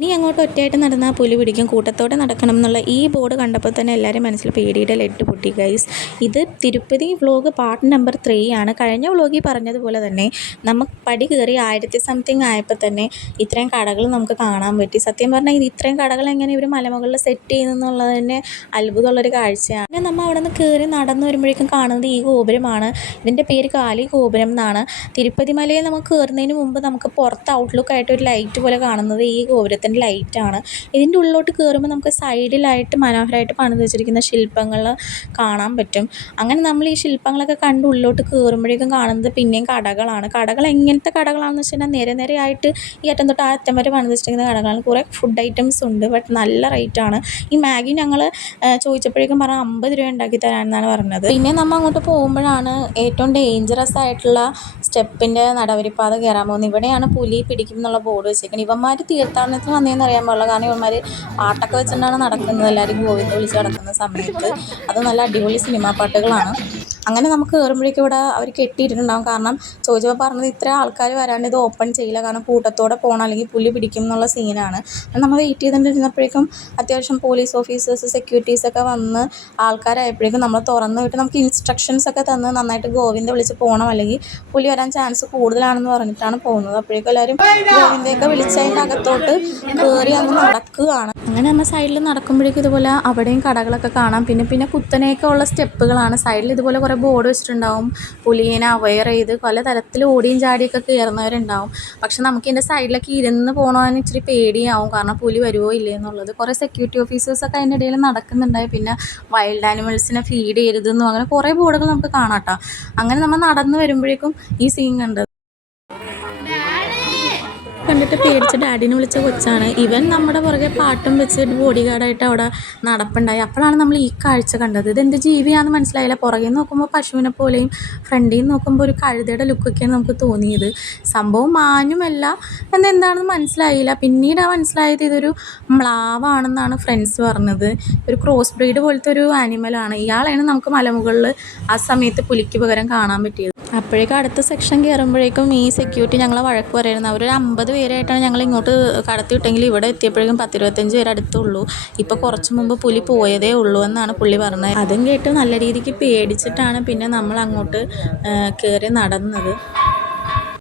ഇനി അങ്ങോട്ട് ഒറ്റയായിട്ട് നടന്നാൽ പുലി പിടിക്കും, കൂട്ടത്തോടെ നടക്കണം എന്നുള്ള ഈ ബോർഡ് കണ്ടപ്പോൾ തന്നെ എല്ലാവരും മനസ്സിൽ പേടിയുടെ ലെഡ് പൊട്ടി ഗൈസ്. ഇത് തിരുപ്പതി വ്ലോഗ് പാർട്ട് നമ്പർ 3 ആണ്. കഴിഞ്ഞ വ്ലോഗിൽ പറഞ്ഞതുപോലെ തന്നെ നമുക്ക് പടി കയറി 1000 സംതിങ് ആയപ്പോൾ തന്നെ ഇത്രയും കടകൾ നമുക്ക് കാണാൻ പറ്റി. സത്യം പറഞ്ഞാൽ ഇത് ഇത്രയും കടകൾ എങ്ങനെ ഇവർ മലമുകളിൽ സെറ്റ് ചെയ്യുന്നുള്ളത് തന്നെ അത്ഭുതമുള്ളൊരു കാഴ്ചയാണ്. പിന്നെ നമ്മൾ അവിടെ നിന്ന് കയറി നടന്നു വരുമ്പോഴേക്കും കാണുന്നത് ഈ ഗോപുരമാണ്. ഇതിൻ്റെ പേര് കാലി ഗോപുരം എന്നാണ്. തിരുപ്പതി മലയിൽ നമുക്ക് കയറുന്നതിന് മുമ്പ് നമുക്ക് പുറത്ത് ഔട്ട്ലുക്കായിട്ട് ഒരു ലൈറ്റ് പോലെ കാണുന്നത് ഈ ഗോപുരത്തിൻ്റെ ലൈറ്റാണ്. ഇതിൻ്റെ ഉള്ളിലോട്ട് കയറുമ്പോൾ നമുക്ക് സൈഡിലായിട്ട് മനോഹരമായിട്ട് പണിത് വെച്ചിരിക്കുന്ന ശില്പങ്ങൾ കാണാൻ പറ്റും. അങ്ങനെ നമ്മൾ ഈ ശില്പങ്ങളൊക്കെ കണ്ട് ഉള്ളിലോട്ട് കയറുമ്പോഴേക്കും കാണുന്നത് പിന്നെയും കടകളാണ്. കടകൾ എങ്ങനത്തെ കടകളാണെന്ന് വെച്ച് കഴിഞ്ഞാൽ നിരയായിട്ട് ഈ അറ്റം തൊട്ട് ആ അറ്റം വരെ പണിത് വെച്ചിരിക്കുന്ന കടകളാണ്. കുറേ ഫുഡ് ഐറ്റംസ് ഉണ്ട്, ബട്ട് നല്ല റേറ്റാണ്. ഈ മാഗി ഞങ്ങൾ ചോദിച്ചപ്പോഴേക്കും പറഞ്ഞാൽ 50 രൂപ ഉണ്ടാക്കി തരാമെന്നാണ് പറഞ്ഞത്. പിന്നെ നമ്മൾ അങ്ങോട്ട് പോകുമ്പോഴാണ് ഏറ്റവും ഡേഞ്ചറസ് ആയിട്ടുള്ള സ്റ്റെപ്പിൻ്റെ നടവരിപ്പാത കയറാൻ പോകുന്നത്. ഇവിടെയാണ് പുലി പിടിക്കും എന്നുള്ള ബോർഡ് വെച്ചേക്കുന്നത്. ഇവന്മാർ തീർത്ഥാടനത്തിന് വന്നതെന്ന് അറിയാൻ പാടില്ല, കാരണം ഇവന്മാർ പാട്ടൊക്കെ വെച്ചിട്ടാണ് നടക്കുന്നത്. എല്ലാവരും ഗോവിന്ദ വിളിച്ച് നടക്കുന്ന സമയത്ത് അത് നല്ല അടിപൊളി സിനിമാ പാട്ടുകളാണ്. അങ്ങനെ നമുക്ക് കയറുമ്പോഴേക്കും ഇവിടെ അവർ കെട്ടിയിട്ടുണ്ടാകും. കാരണം ചോദിച്ചപ്പോൾ പറഞ്ഞത് ഇത്ര ആൾക്കാർ വരാണ്ട് ഇത് ഓപ്പൺ ചെയ്യില്ല, കാരണം കൂട്ടത്തോടെ പോകണം അല്ലെങ്കിൽ പുലി പിടിക്കും എന്നുള്ള സീനാണ്. നമ്മൾ വെയിറ്റ് ചെയ്തുകൊണ്ടിരുന്നപ്പോഴേക്കും അത്യാവശ്യം പോലീസ് ഓഫീസേഴ്സ് സെക്യൂരിറ്റീസൊക്കെ വന്ന് ആൾക്കാരായപ്പോഴേക്കും നമ്മൾ തുറന്നു വിട്ട് നമുക്ക് ഇൻസ്ട്രക്ഷൻസ് ഒക്കെ തന്ന് നന്നായിട്ട് ഗോവിന്ദ വിളിച്ച് പോകണം, അല്ലെങ്കിൽ പുലി വരാൻ ചാൻസ് കൂടുതലാണെന്ന് പറഞ്ഞിട്ടാണ് പോകുന്നത്. അപ്പോഴേക്കും എല്ലാവരും ഗോവിന്ദയൊക്കെ വിളിച്ചതിൻ്റെ അകത്തോട്ട് കയറി അങ്ങ് നടക്കുകയാണ്. അങ്ങനെ നമ്മൾ സൈഡിൽ നടക്കുമ്പോഴേക്കും ഇതുപോലെ അവിടെയും കടകളൊക്കെ കാണാം. പിന്നെ കുത്തനെയൊക്കെ ഉള്ള സ്റ്റെപ്പുകളാണ്. സൈഡിൽ ഇതുപോലെ കുറേ ബോർഡ് വെച്ചിട്ടുണ്ടാവും. പുലിയെ അവെയർ ചെയ്ത് പല തരത്തിൽ ഓടിയും ചാടിയൊക്കെ കയറുന്നവരുണ്ടാവും. പക്ഷെ നമുക്ക് ഇതിൻ്റെ സൈഡിലൊക്കെ ഇരുന്ന് പോകണമെന്ന് ഇച്ചിരി പേടിയാവും, കാരണം പുലി വരുമോ ഇല്ലേ എന്നുള്ളത്. കുറേ സെക്യൂരിറ്റി ഓഫീസേഴ്സൊക്കെ അതിൻ്റെ ഇടയിൽ നടക്കുന്നുണ്ടായി. പിന്നെ വൈൽഡ് ആനിമൽസിനെ ഫീഡ് ചെയ്യരുതെന്നും അങ്ങനെ കുറേ ബോർഡുകൾ നമുക്ക് കാണാം കേട്ടോ. അങ്ങനെ നമ്മൾ നടന്നു വരുമ്പോഴേക്കും ഈ സീൻ കണ്ടത് കണ്ടിട്ട് പേടിച്ച് ഡാഡിനെ വിളിച്ച കൊച്ചാണ്. ഇവൻ നമ്മുടെ പുറകെ പാട്ടും വെച്ച് ബോഡി ഗാർഡായിട്ട് അവിടെ നടപ്പുണ്ടായി. അപ്പോഴാണ് നമ്മൾ ഈ കാഴ്ച കണ്ടത്. ഇതെന്ത് ജീവിയാണെന്ന് മനസ്സിലായില്ല. പുറകെ നോക്കുമ്പോൾ പശുവിനെ പോലെയും ഫ്രണ്ടിൽ നിന്ന് നോക്കുമ്പോൾ ഒരു കഴുതയുടെ ലുക്കൊക്കെയാണ് നമുക്ക് തോന്നിയത്. സംഭവം മാനുമല്ല എന്താണെന്ന് മനസ്സിലായില്ല. പിന്നീടാണ് മനസ്സിലായത് ഇതൊരു മ്ലാവാണെന്നാണ് ഫ്രണ്ട്സ് പറഞ്ഞത്. ഒരു ക്രോസ് ബ്രീഡ് പോലത്തെ ഒരു ആനിമലാണ്. ഇയാളെയാണ് നമുക്ക് മലമുകളിൽ ആ സമയത്ത് പുലിക്ക് പകരം കാണാൻ പറ്റിയത്. അപ്പോഴേക്കും അടുത്ത സെക്ഷൻ കയറുമ്പോഴേക്കും ഈ സെക്യൂരിറ്റി ഞങ്ങളെ വഴക്ക് പറയുന്നത്. അവരൊരു 50 പേരായിട്ടാണ് ഞങ്ങൾ ഇങ്ങോട്ട് കടത്തി വിട്ടെങ്കിൽ ഇവിടെ എത്തിയപ്പോഴേക്കും 10-25 പേര് അടുത്തുള്ളൂ. ഇപ്പോൾ കുറച്ച് മുമ്പ് പുലി പോയതേ ഉള്ളൂ എന്നാണ് പുള്ളി പറഞ്ഞത്. അതും കേട്ട് നല്ല രീതിക്ക് പേടിച്ചിട്ടാണ് പിന്നെ നമ്മൾ അങ്ങോട്ട് കയറി നടന്നത്.